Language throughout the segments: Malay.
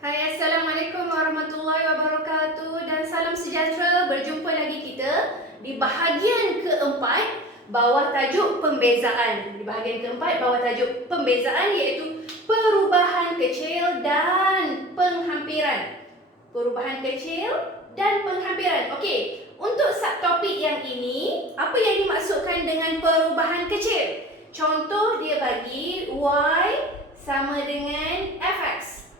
Hai, Assalamualaikum warahmatullahi wabarakatuh dan salam sejahtera. Berjumpa lagi kita di bahagian keempat bawah tajuk pembezaan. Di bahagian keempat bawah tajuk pembezaan iaitu perubahan kecil dan penghampiran. Perubahan kecil dan penghampiran. Okey, untuk subtopik yang ini, apa yang dimaksudkan dengan perubahan kecil? Contoh dia bagi Y sama dengan fx.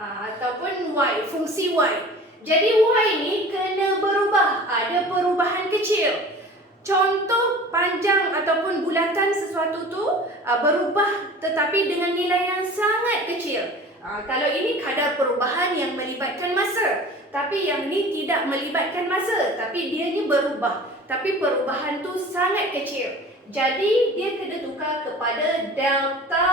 Ataupun Y, fungsi Y. Jadi Y ni kena berubah, ada perubahan kecil. Contoh panjang ataupun bulatan sesuatu tu berubah tetapi dengan nilai yang sangat kecil. Kalau ini kadar perubahan yang melibatkan masa. Tapi yang ni tidak melibatkan masa, tapi dia ni berubah. Tapi perubahan tu sangat kecil. Jadi dia kena tukar kepada delta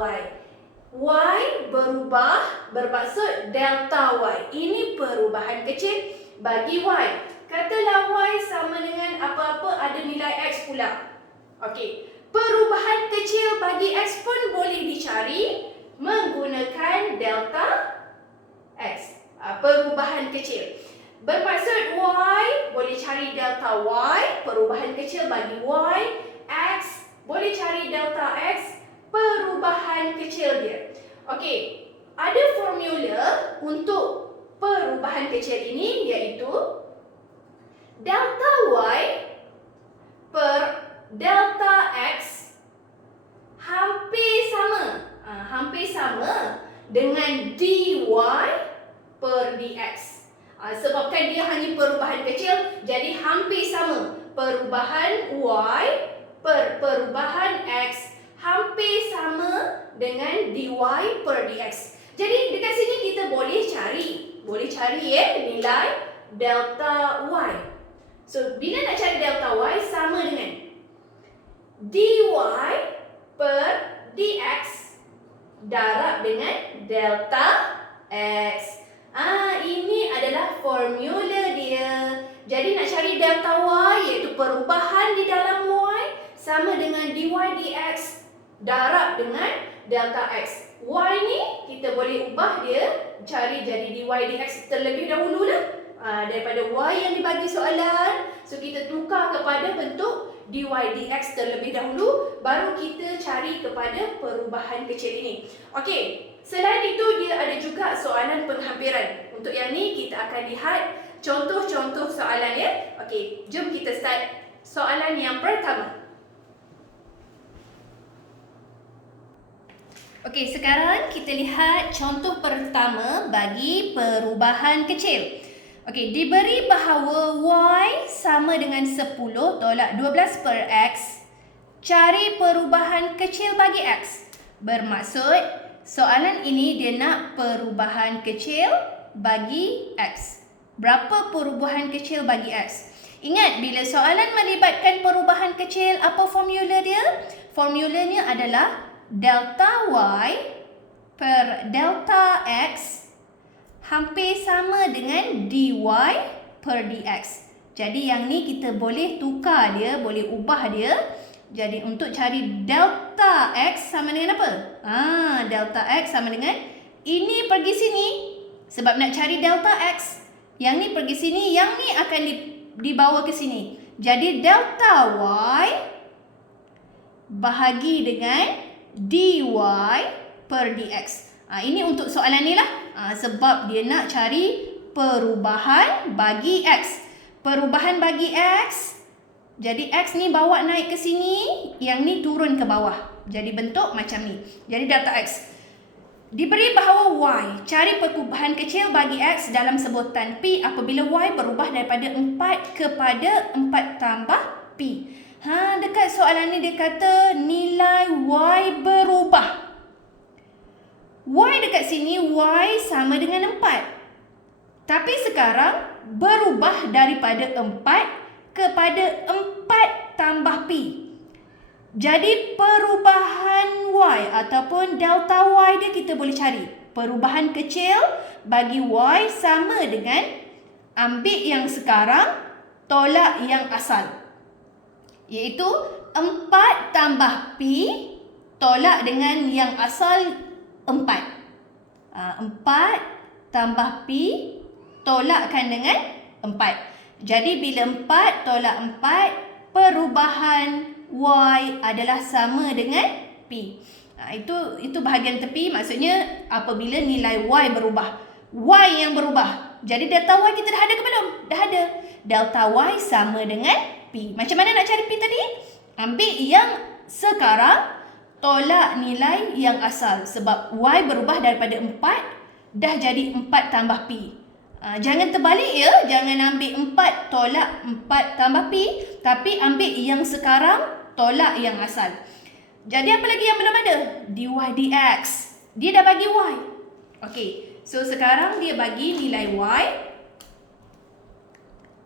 Y. Y berubah bermaksud delta Y. Ini perubahan kecil bagi Y. Katalah Y sama dengan apa-apa ada nilai X pula. Okey, perubahan kecil bagi X pun boleh dicari menggunakan delta X. Perubahan kecil. Bermaksud Y boleh cari delta Y, perubahan kecil bagi Y. X boleh cari delta X, perubahan kecil dia. Okey, ada formula untuk perubahan kecil ini iaitu delta Y per delta X hampir sama dengan dy per dx. Sebabkan dia hanya perubahan kecil, jadi hampir sama. Perubahan Y per perubahan X hampir sama dengan dy per dx. Jadi dekat sini kita boleh cari nilai delta Y. So bila nak cari delta Y sama dengan dy per dx darab dengan delta X. Ini adalah formula dia. Jadi nak cari delta Y iaitu perubahan di dalam Y sama dengan dy dx darab dengan delta X. Y ni kita boleh ubah dia cari jadi dy dx terlebih dahulu lah. Daripada Y yang dibagi soalan, so kita tukar kepada bentuk dy dx terlebih dahulu, baru kita cari kepada perubahan kecil ini. Okey, selain itu dia ada juga soalan penghampiran. Untuk yang ni kita akan lihat contoh-contoh soalan ya. Okey, jom kita start soalan yang pertama. Okey, sekarang kita lihat contoh pertama bagi perubahan kecil. Okey, diberi bahawa Y sama dengan 10 tolak 12 per X. Cari perubahan kecil bagi X. Bermaksud, soalan ini dia nak perubahan kecil bagi X. Berapa perubahan kecil bagi X? Ingat, bila soalan melibatkan perubahan kecil, apa formula dia? Formulanya adalah delta Y per delta X hampir sama dengan dy per dx. Jadi yang ni kita boleh tukar dia, boleh ubah dia. Jadi untuk cari delta X sama dengan apa? Delta X sama dengan ini pergi sini. Sebab nak cari delta X, yang ni pergi sini, yang ni akan dibawa ke sini. Jadi delta Y bahagi dengan dy per dx. Ini untuk soalan ni lah. Sebab dia nak cari perubahan bagi X. Perubahan bagi X. Jadi X ni bawa naik ke sini, yang ni turun ke bawah. Jadi bentuk macam ni. Jadi delta X. Diberi bahawa Y, cari perubahan kecil bagi X dalam sebutan P apabila Y berubah daripada 4 kepada 4 tambah P. Dekat soalan ni dia kata nilai Y berubah. Y dekat sini Y sama dengan 4. Tapi sekarang berubah daripada 4 kepada 4 tambah P. Jadi perubahan Y ataupun delta Y dia kita boleh cari. Perubahan kecil bagi Y sama dengan ambil yang sekarang tolak yang asal. Iaitu 4 tambah P tolak dengan yang asal 4. 4 tambah P tolakkan dengan 4. Jadi bila 4 tolak 4, perubahan Y adalah sama dengan P. Itu bahagian tepi, maksudnya apabila nilai Y berubah. Y yang berubah. Jadi delta Y kita dah ada ke belum? Dah ada. Delta Y sama dengan P. Macam mana nak cari P tadi? Ambil yang sekarang, tolak nilai yang asal. Sebab Y berubah daripada 4, dah jadi 4 tambah P. Jangan terbalik ya. Jangan ambil 4 tolak 4 tambah P. Tapi ambil yang sekarang, tolak yang asal. Jadi apa lagi yang belum ada? dy dx. Dia dah bagi Y. Okey. So sekarang dia bagi nilai Y.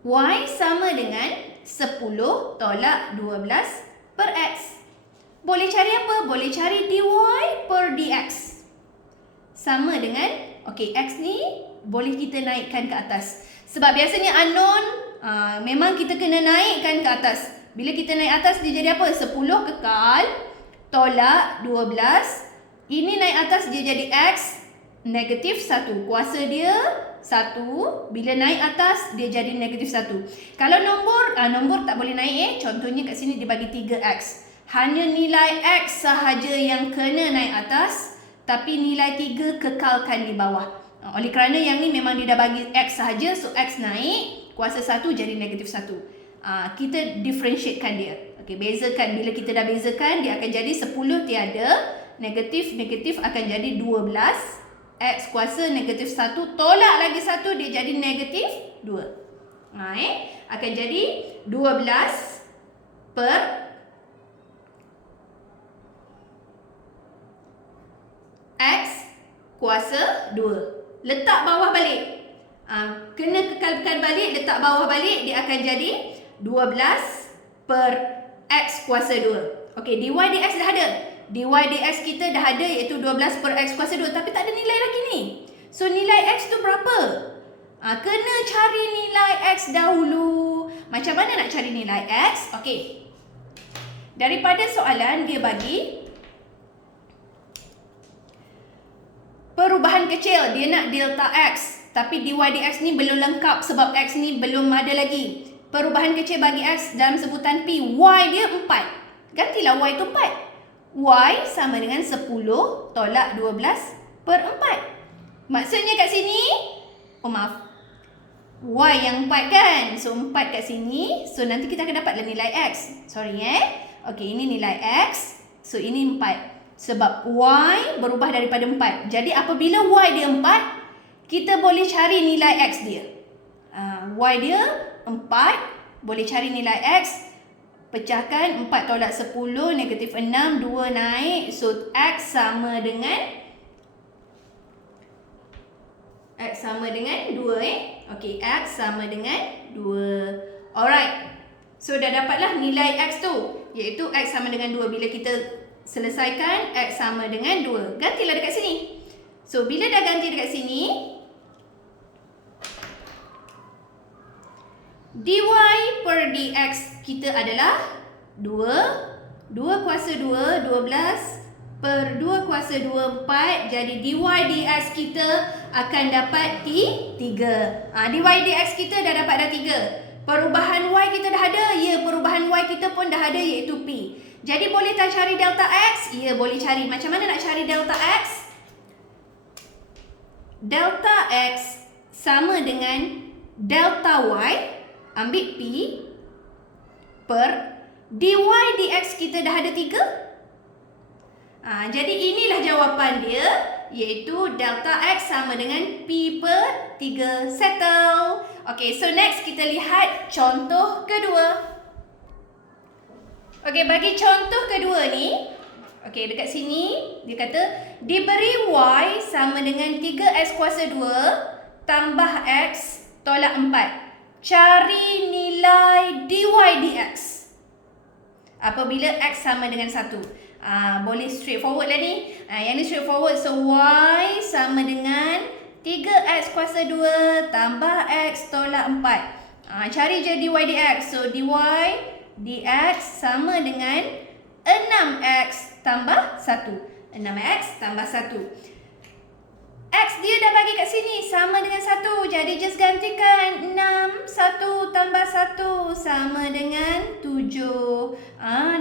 Y sama dengan 10 tolak 12 per X. Boleh cari apa? Boleh cari dy per dx. Sama dengan, okey, X ni boleh kita naikkan ke atas. Sebab biasanya unknown, memang kita kena naikkan ke atas. Bila kita naik atas, dia jadi apa? 10 kekal tolak 12. Ini naik atas, dia jadi X negatif 1. Kuasa dia 1. Bila naik atas, dia jadi negatif 1. Kalau nombor tak boleh naik. Contohnya kat sini dia bagi 3X. Hanya nilai X sahaja yang kena naik atas, tapi nilai 3 kekalkan di bawah. Oleh kerana yang ni memang dia dah bagi X sahaja, so X naik, kuasa 1 jadi negatif 1. Kita differentiatekan dia. Okey, bezakan. Bila kita dah bezakan, dia akan jadi 10 tiada, negatif akan jadi 12. X kuasa negatif 1, tolak lagi 1, dia jadi negatif 2. Akan jadi 12 per X kuasa 2. Letak bawah balik. Kena kekalkan balik, letak bawah balik, dia akan jadi 12 per X kuasa 2. Okey, dy dx dah ada. Dy dx kita dah ada, iaitu 12 per X kuasa 2. Tapi tak ada nilai lagi ni. So nilai X tu berapa? Kena cari nilai X dahulu. Macam mana nak cari nilai X? Okey. Daripada soalan dia bagi perubahan kecil, dia nak delta X. Tapi dy dx ni belum lengkap sebab X ni belum ada lagi. Perubahan kecil bagi X dalam sebutan P. Y dia 4. Gantilah Y tu 4. Y sama dengan 10 tolak 12 per 4. Maksudnya kat sini, Y yang 4 kan? So 4 kat sini. So nanti kita akan dapatlah nilai X. Okey, ini nilai X. So ini 4. Sebab Y berubah daripada 4. Jadi apabila Y dia 4, kita boleh cari nilai X dia. Y dia 4, boleh cari nilai X. Pecahkan 4 tolak 10, negatif 6, 2 naik. So X sama dengan 2 Okey, X sama dengan 2. Alright. So dah dapatlah nilai X tu, iaitu X sama dengan 2. Bila kita selesaikan, X sama dengan 2. Gantilah dekat sini. So bila dah ganti dekat sini, dy per dx kita adalah 2 kuasa 2, 12 per 2 kuasa 2, 4. Jadi dy dx kita akan dapat 3. Dy dx kita dah dapat dah 3. Perubahan y kita dah ada. Ya, perubahan y kita pun dah ada, iaitu P. Jadi boleh tak cari delta X? Ya, boleh cari. Macam mana nak cari delta X? Delta X sama dengan delta Y. Ambil P per dy dx kita dah ada 3. Jadi inilah jawapan dia, iaitu delta X sama dengan P per 3. Settle. Okey, so next kita lihat contoh kedua. Okey, bagi contoh kedua ni, okey, dekat sini dia kata diberi Y sama dengan 3X kuasa 2 tambah X tolak 4. Cari nilai dy dx apabila X sama dengan 1. Boleh straightforward lah ni. Yang ni straightforward. So Y sama dengan 3X kuasa 2 tambah X tolak 4. Cari je dy dx. So dy dx sama dengan 6X tambah 1. 6X tambah 1. X dia dah bagi kat sini sama dengan 1. Jadi just gantikan 6, 1 tambah 1 sama dengan 7.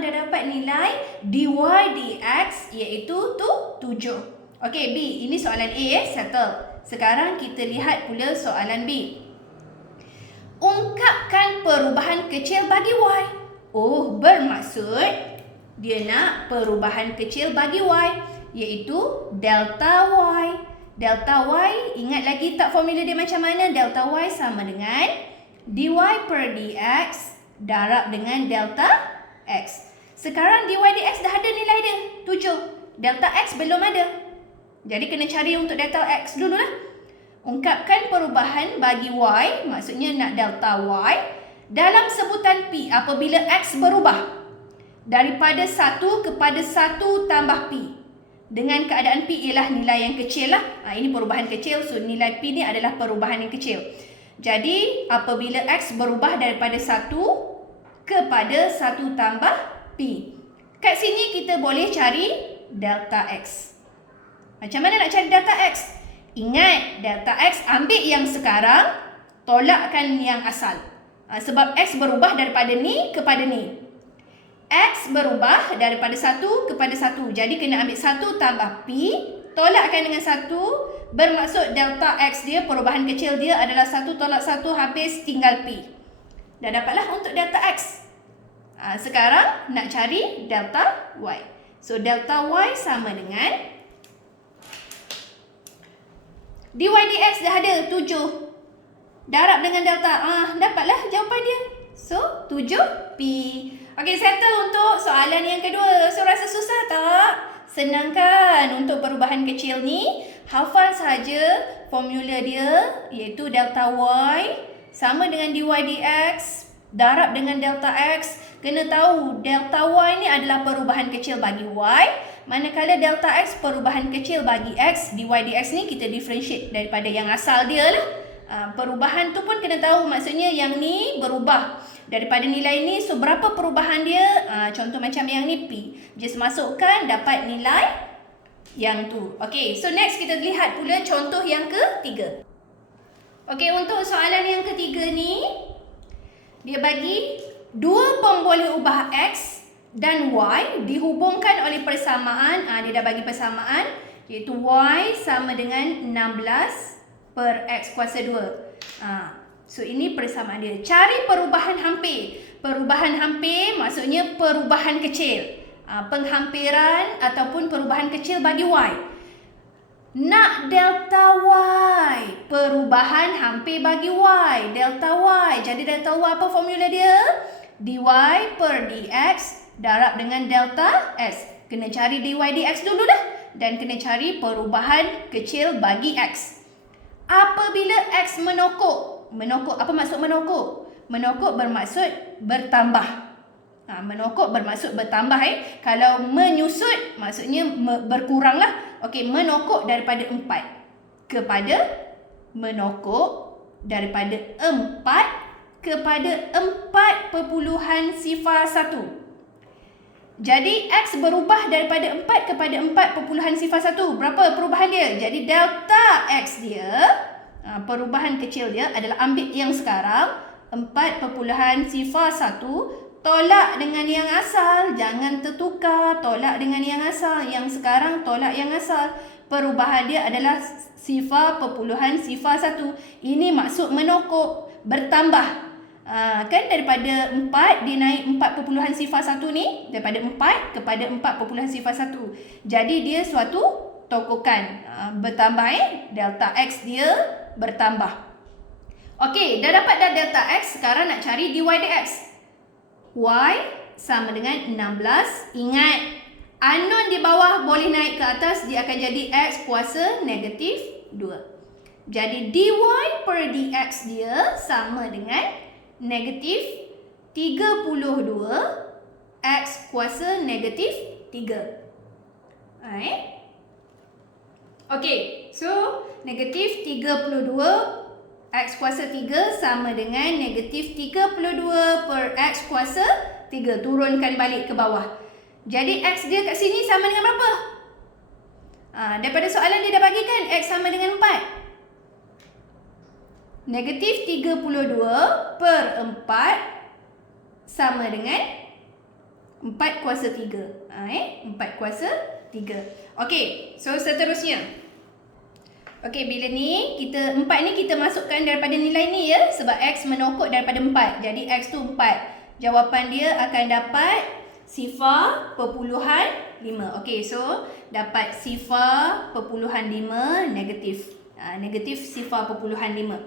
Dah dapat nilai dy dx iaitu 7. Okey, B. Ini soalan A settle. Sekarang kita lihat pula soalan B. Ungkapkan perubahan kecil bagi y. Oh, bermaksud dia nak perubahan kecil bagi y, iaitu delta y. Delta y, ingat lagi tak formula dia macam mana? Delta y sama dengan dy per dx darab dengan delta x. Sekarang dy dx dah ada nilai dia, 7. Delta x belum ada. Jadi kena cari untuk delta x dulu lah. Ungkapkan perubahan bagi y, maksudnya nak delta y, dalam sebutan P apabila x berubah daripada 1 kepada 1 tambah P. Dengan keadaan P ialah nilai yang kecil lah. Ini perubahan kecil, so nilai P ni adalah perubahan yang kecil. Jadi apabila x berubah daripada 1 kepada 1 tambah P. Kat sini kita boleh cari delta x. Macam mana nak cari delta x? Ingat, delta x ambil yang sekarang, tolakkan yang asal. Sebab x berubah daripada ni kepada ni. X berubah daripada 1 kepada 1. Jadi kena ambil 1 tambah P, tolakkan dengan 1. Bermaksud delta x dia, perubahan kecil dia adalah 1 tolak 1 habis tinggal P. Dah dapatlah untuk delta x. Sekarang nak cari delta y. So delta y sama dengan dy dx dah ada 7. Darab dengan delta. Dapatlah jawapan dia. So 7P. Okey, settle untuk soalan yang kedua. So rasa susah tak? Senang kan untuk perubahan kecil ni? Hafal saja formula dia, iaitu delta y sama dengan dy dx darab dengan delta x. Kena tahu delta y ni adalah perubahan kecil bagi y, manakala delta x perubahan kecil bagi x. Dy dx ni kita differentiate daripada yang asal dia lah. Perubahan tu pun kena tahu, maksudnya yang ni berubah daripada nilai ni, so berapa perubahan dia? Contoh macam yang ni P, just masukkan dapat nilai yang tu. Okey, so next kita lihat pula contoh yang ketiga. Okey, untuk soalan yang ketiga ni, dia bagi dua pemboleh ubah x dan y dihubungkan oleh persamaan. Dia dah bagi persamaan, iaitu y sama dengan 16 per x kuasa 2. So ini persamaan dia. Cari perubahan hampir. Perubahan hampir maksudnya perubahan kecil. Penghampiran ataupun perubahan kecil bagi y. Nak delta y. Perubahan hampir bagi y. Delta y. Jadi delta y apa formula dia? Dy per dx darab dengan delta s. Kena cari dy dx dulu dah. Dan kena cari perubahan kecil bagi x. Apabila x menokok. Menokok, apa maksud menokok? Menokok bermaksud bertambah. Menokok bermaksud bertambah. Kalau menyusut maksudnya berkurang lah. Okey, menokok daripada 4 kepada menokok daripada 4 kepada 4.0 Jadi x berubah daripada 4 kepada 4.0. Berapa perubahan dia? Jadi delta x dia, perubahan kecil dia adalah ambil yang sekarang 4.0, tolak dengan yang asal. Jangan tertukar, tolak dengan yang asal. Yang sekarang tolak yang asal. Perubahan dia adalah 0.01. Ini maksud menokok, bertambah. Kan daripada 4 dia naik 4.01 ni, daripada 4 kepada 4.01. Jadi dia suatu tokokan, bertambah. Delta x dia bertambah. Okey, dah dapat dah delta x. Sekarang nak cari dy dx. Y sama dengan 16. Ingat, unknown di bawah boleh naik ke atas, dia akan jadi x kuasa negatif 2. Jadi dy per dx dia sama dengan negatif 32 x kuasa negatif 3. Okey, so negatif 32 x kuasa 3 sama dengan negatif 32 per x kuasa 3. Turunkan balik ke bawah. Jadi x dia kat sini sama dengan berapa? Daripada soalan dia dah bagi kan X sama dengan 4. Negatif 32 per 4 sama dengan 4 kuasa 3. 4 kuasa 3. Okey, so seterusnya. Okey, bila ni kita 4 ni kita masukkan daripada nilai ni ya, sebab X menokok daripada 4. Jadi X tu 4. Jawapan dia akan dapat 0.5. Okey, so dapat 0.5 negatif. Negatif 0.5.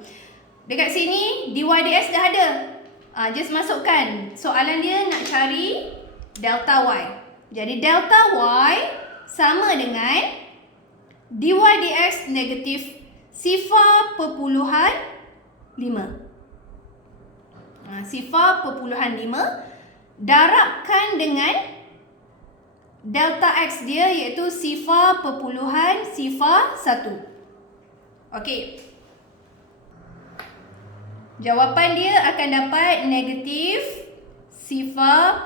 Dekat sini dy dx dah ada. Just masukkan. Soalan dia nak cari delta y. Jadi delta y sama dengan dy dx negatif 0.5. 0.5 darabkan dengan delta x dia iaitu 0.01. Okey. Jawapan dia akan dapat negatif 0.005.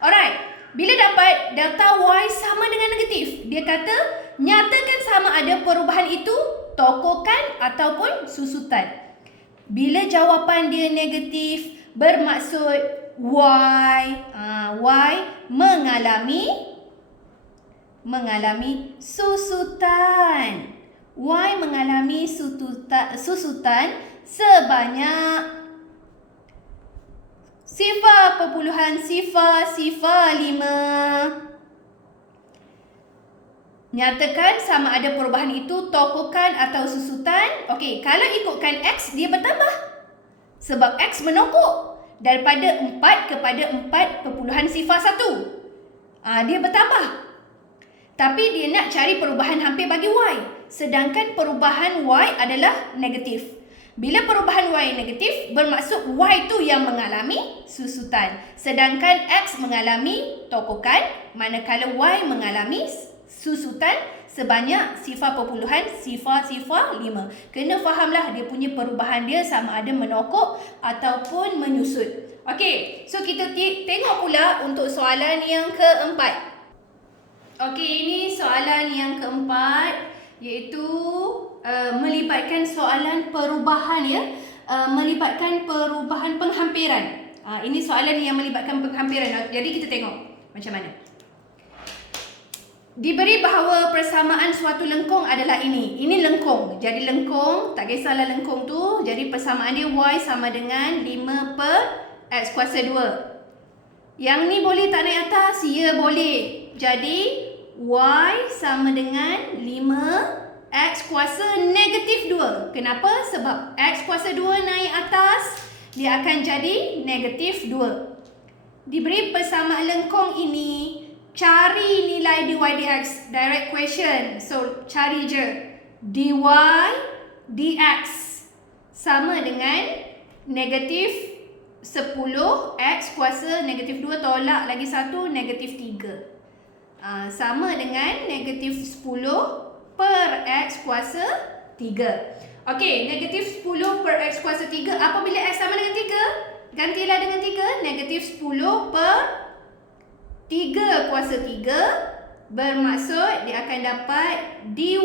Alright. Bila dapat delta y sama dengan negatif, dia kata nyatakan sama ada perubahan itu tokokan ataupun susutan. Bila jawapan dia negatif, bermaksud y mengalami susutan. Y mengalami susutan sebanyak 0.005. Nyatakan sama ada perubahan itu tokokan atau susutan. Okey, kalau ikutkan X dia bertambah. Sebab X menokok daripada 4 kepada 4.01. Dia bertambah. Tapi dia nak cari perubahan hampir bagi Y. Sedangkan perubahan Y adalah negatif. Bila perubahan Y negatif, bermaksud Y tu yang mengalami susutan. Sedangkan X mengalami tokokan, manakala Y mengalami susutan sebanyak 0.005. Kena fahamlah dia punya perubahan dia sama ada menokok ataupun menyusut. Okey, so kita tengok pula untuk soalan yang keempat. Okey, ini soalan yang keempat, iaitu melibatkan soalan perubahan ya, melibatkan perubahan penghampiran. Ini soalan yang melibatkan penghampiran. Jadi kita tengok macam mana. Diberi bahawa persamaan suatu lengkung adalah ini. Ini lengkung. Jadi lengkung, tak kisahlah lengkung tu. Jadi persamaan dia Y sama dengan 5 per X kuasa 2. Yang ni boleh tak naik atas? Ya, boleh. Jadi Y sama dengan 5X kuasa negatif 2. Kenapa? Sebab X kuasa 2 naik atas, dia akan jadi negatif 2. Diberi persamaan lengkung ini, cari nilai dy dx. Direct question. So, cari je. Dy dx sama dengan negatif 10 X kuasa negatif 2 tolak lagi 1 negatif 3. Sama dengan negatif 10 per X kuasa 3. Okey, negatif 10 per X kuasa 3. Apabila X sama dengan 3, gantilah dengan 3. Negatif 10 per 3 kuasa 3. Bermaksud dia akan dapat dy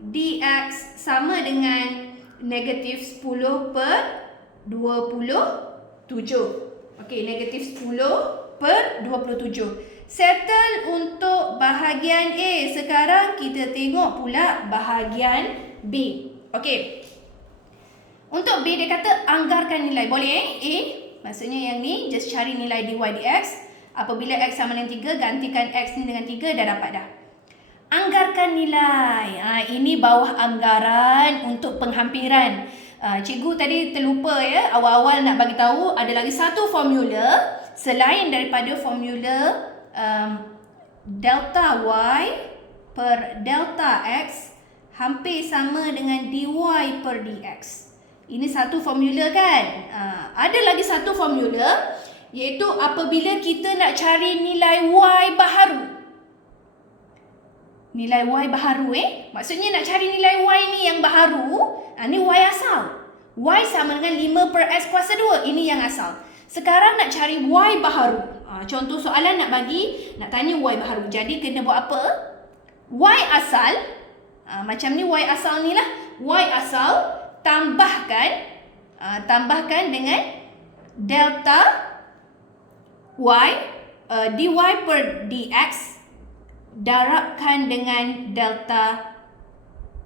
dx sama dengan negatif 10 per 27. Okey, negatif 10 per 27. Settle untuk bahagian A. Sekarang kita tengok pula bahagian B. Okey. Untuk B dia kata anggarkan nilai. Boleh A. Maksudnya yang ni just cari nilai dy dx. Apabila X sama dengan 3, gantikan X ni dengan 3, dah dapat dah. Anggarkan nilai. Ini bawah anggaran untuk penghampiran. Cikgu tadi terlupa ya, awal-awal nak bagi tahu ada lagi satu formula selain daripada formula delta y per delta x hampir sama dengan dy per dx. Ini satu formula kan? Ada lagi satu formula, iaitu apabila kita nak cari nilai y baharu. Nilai y baharu maksudnya nak cari nilai y ni yang baharu. Ni y asal. Y sama dengan 5 per x kuasa 2. Ini yang asal. Sekarang nak cari y baharu. Contoh soalan nak tanya Y baharu. Jadi kena buat apa? Y asal, macam ni Y asal ni lah. Y asal tambahkan dengan delta Y, dy per dx darabkan dengan delta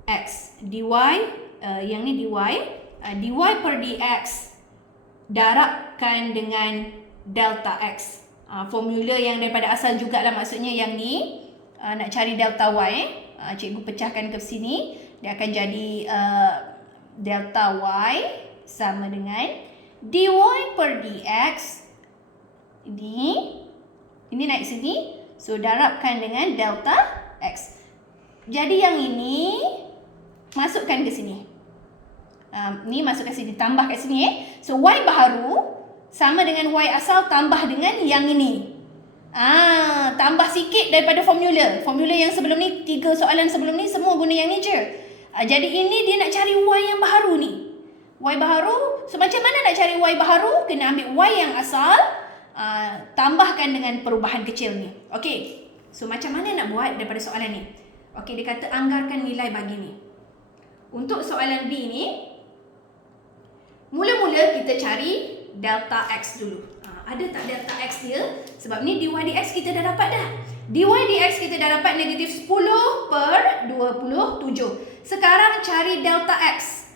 x. Dy, yang ni dy, dy per dx darabkan dengan delta x. Formula yang daripada asal jugalah, maksudnya yang ni nak cari delta y. Cikgu pecahkan ke sini, dia akan jadi delta y sama dengan dy per dx. Ini naik sini, so darabkan dengan delta x. Jadi yang ini masukkan ke sini. Ni masukkan sini, tambah kat sini. So y baharu sama dengan y asal tambah dengan yang ini. Tambah sikit daripada formula. Formula yang sebelum ni, 3 soalan sebelum ni semua guna yang ni je. Jadi ini dia nak cari y yang baharu ni. Y baharu, so macam mana nak cari y baharu? Kena ambil y yang asal, tambahkan dengan perubahan kecil ni. Okey. So macam mana nak buat daripada soalan ni? Okey, dia kata anggarkan nilai bagi ni. Untuk soalan B ni, mula-mula kita cari delta x dulu. Ada tak delta x dia? Sebab ni dy dx kita dah dapat dah. Dy dx kita dah dapat negatif 10 per 27. Sekarang cari delta x.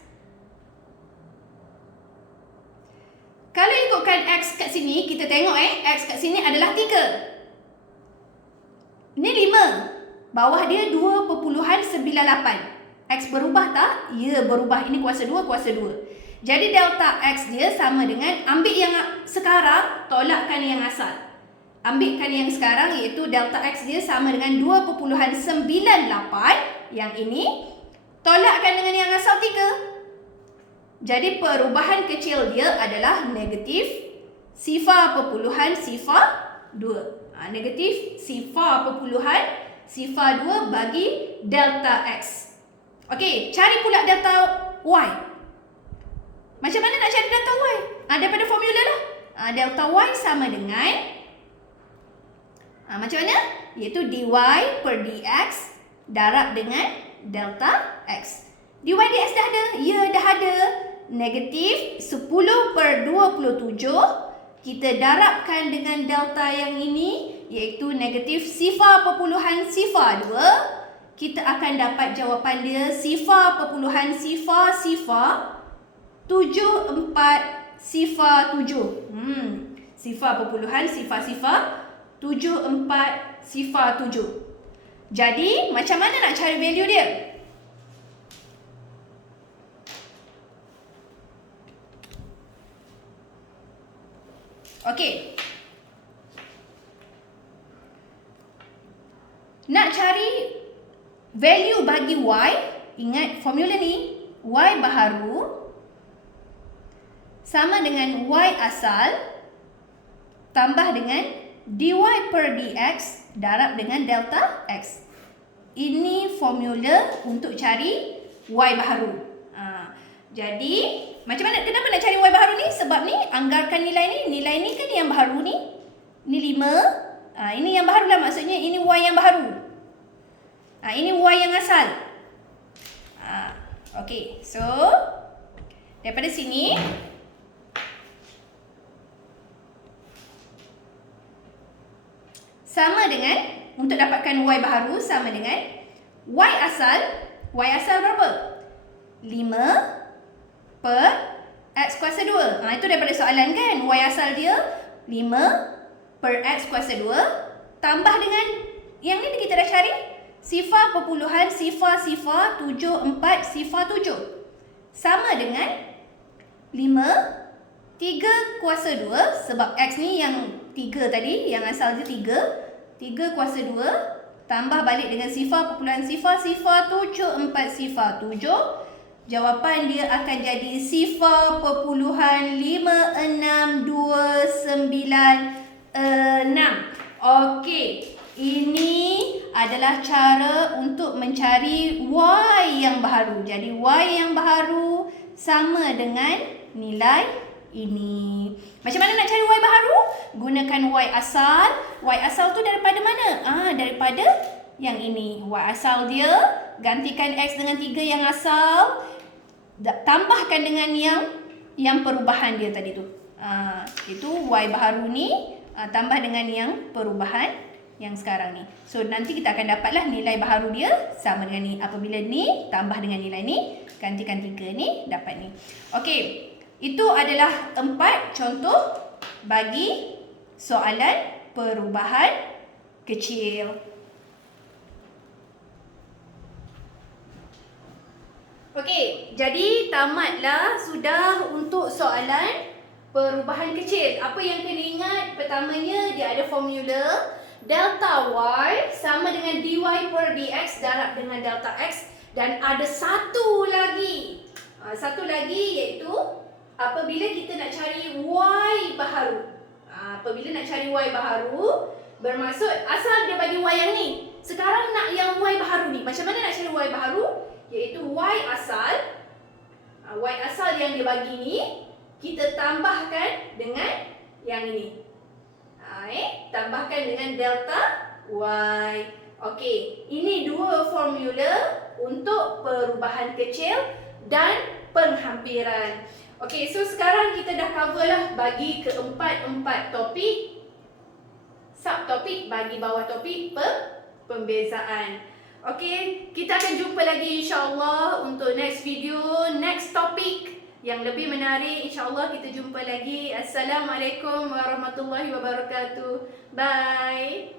Kalau ikutkan x kat sini, kita tengok x kat sini adalah 3. Ni 5. Bawah dia 2.98. X berubah tak? Ya, berubah. Ini kuasa 2, kuasa 2. Jadi delta x dia sama dengan, ambil yang sekarang, tolakkan yang asal. Ambilkan yang sekarang, iaitu delta x dia sama dengan 2.98. Yang ini, tolakkan dengan yang asal 3. Jadi perubahan kecil dia adalah negatif sifar perpuluhan sifar 2. Negatif sifar perpuluhan sifar 2 bagi delta x. Okey, cari pula delta y. Macam mana nak cari delta y? Daripada formula lah. Delta y sama dengan, macam mana? Iaitu dy per dx darab dengan delta x. Dy dx dah ada? Ya, dah ada. Negatif 10 per 27. Kita darabkan dengan delta yang ini, iaitu negatif sifar perpuluhan sifar 2. Kita akan dapat jawapan dia sifar perpuluhan sifar 74 sifar 7. Sifar perpuluhan sifar 74 sifar 7. Jadi macam mana nak cari value dia? Okey. Nak cari value bagi y, ingat formula ni, y baharu sama dengan y asal tambah dengan dy per dx darab dengan delta x. Ini formula untuk cari y baharu. Jadi macam mana, kenapa nak cari y baharu ni? Sebab ni anggarkan nilai ni kan yang baharu ni. Ni 5. Ini yang baharu lah, maksudnya ini y yang baharu. Ini y yang asal. Okey, so daripada sini sama dengan, untuk dapatkan y baharu sama dengan y asal berapa? 5 per x kuasa 2. Itu daripada soalan kan. Y asal dia 5 per x kuasa 2 tambah dengan yang ni kita dah cari sifar perpuluhan sifar 74 sifar 7 sama dengan 5 3 kuasa 2, sebab x ni yang 3 tadi, yang asal dia 3 kuasa 2 tambah balik dengan sifar perpuluhan sifar 74 sifar 7. Jawapan dia akan jadi sifar perpuluhan 5629 Okey, ini adalah cara untuk mencari y yang baharu. Jadi y yang baharu sama dengan nilai ini. Macam mana nak cari Y baharu? Gunakan Y asal. Y asal tu daripada mana? Daripada yang ini. Y asal dia, gantikan X dengan 3 yang asal. Tambahkan dengan yang perubahan dia tadi tu. Itu Y baharu ni, tambah dengan yang perubahan yang sekarang ni. So nanti kita akan dapatlah nilai baharu dia sama dengan ni. Apabila ni tambah dengan nilai ni, gantikan 3 ni, dapat ni. Okey, itu adalah 4 contoh bagi soalan perubahan kecil. Okey, jadi tamatlah sudah untuk soalan perubahan kecil. Apa yang kena ingat? Pertamanya dia ada formula delta Y sama dengan dy per dx darab dengan delta x, dan ada satu lagi. Satu lagi iaitu apabila kita nak cari Y baharu. Apabila nak cari Y baharu, bermaksud asal dia bagi Y yang ni. Sekarang nak yang Y baharu ni. Macam mana nak cari Y baharu? Iaitu Y asal. Y asal yang dia bagi ni, kita tambahkan dengan yang ini. Tambahkan dengan delta Y. Okey, ini dua formula untuk perubahan kecil dan penghampiran. Okey, so sekarang kita dah cover lah bagi keempat-empat topik, subtopik bagi bawah topik pembezaan. Okey, kita akan jumpa lagi insya-Allah untuk next video, next topik yang lebih menarik. InsyaAllah kita jumpa lagi. Assalamualaikum warahmatullahi wabarakatuh. Bye.